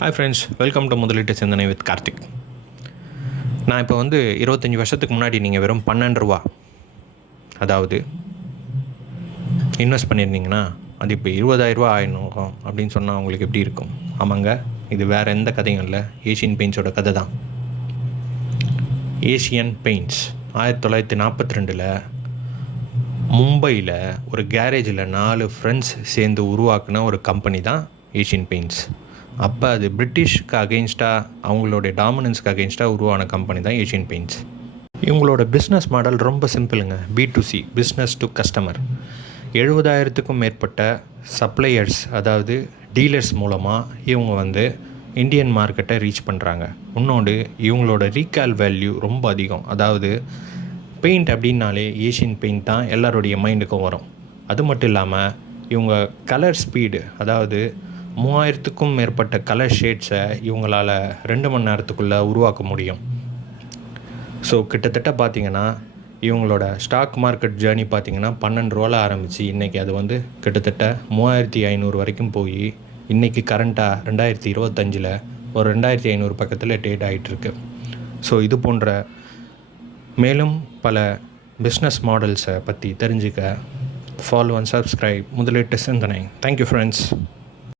Hi friends, welcome to முதலீட்டு சிந்தனை with Karthik. நான் இப்போ 25 வருஷத்துக்கு முன்னாடி நீங்கள் வெறும் 12 ரூபா அதாவது இன்வெஸ்ட் பண்ணியிருந்தீங்கன்னா அது இப்போ 20,000 ஆயிடும் அப்படின்னு சொன்னால் உங்களுக்கு எப்படி இருக்கும்? ஆமாங்க, இது வேறு எந்த கதையும் இல்லை, ஏஷியன் பெயிண்ட்ஸோட கதை தான். ஏஷியன் பெயிண்ட்ஸ் 1942 மும்பையில் ஒரு கேரேஜில் 4 ஃப்ரெண்ட்ஸ் சேர்ந்து உருவாக்குன ஒரு கம்பெனி தான் ஏஷியன் பெயிண்ட்ஸ். அப்போ அது பிரிட்டிஷ்க்கு அகெயின்ஸ்டாக, அவங்களோட டாமினன்ஸ்க்கு அகெயின்ஸ்டாக உருவான கம்பெனி தான் ஏஷியன் பெயிண்ட்ஸ். இவங்களோட பிஸ்னஸ் மாடல் ரொம்ப சிம்பிளுங்க. B2C, business to customer. 70,000க்கும் மேற்பட்ட சப்ளையர்ஸ், அதாவது டீலர்ஸ் மூலமாக இவங்க இந்தியன் மார்க்கெட்டை ரீச் பண்ணுறாங்க. இன்னொன்று, இவங்களோட ரீகால் வேல்யூ ரொம்ப அதிகம். அதாவது பெயிண்ட் அப்படின்னாலே ஏஷியன் பெயிண்ட் தான் எல்லாருடைய மைண்டுக்கும் வரும். அது மட்டும் இல்லாமல் இவங்க கலர் ஸ்பீடு, அதாவது 3000க்கும் மேற்பட்ட கலர் ஷேட்ஸை இவங்களால் 2 மணி நேரத்துக்குள்ளே உருவாக்க முடியும். ஸோ கிட்டத்தட்ட பார்த்திங்கன்னா இவங்களோட ஸ்டாக் மார்க்கெட் ஜேர்னி பார்த்திங்கன்னா 12 ரூபாவில் ஆரம்பித்து இன்றைக்கி அது கிட்டத்தட்ட 3500 வரைக்கும் போய் இன்றைக்கி கரண்ட்டாக 2025 ஒரு 2500 பக்கத்தில் ட்ரேட் ஆகிட்டுருக்கு. ஸோ இது போன்ற மேலும் பல பிஸ்னஸ் மாடல்ஸை பற்றி தெரிஞ்சுக்க ஃபாலோ அண்ட் சப்ஸ்கிரைப் முதலீட்டு சிந்தனை. Thank you friends.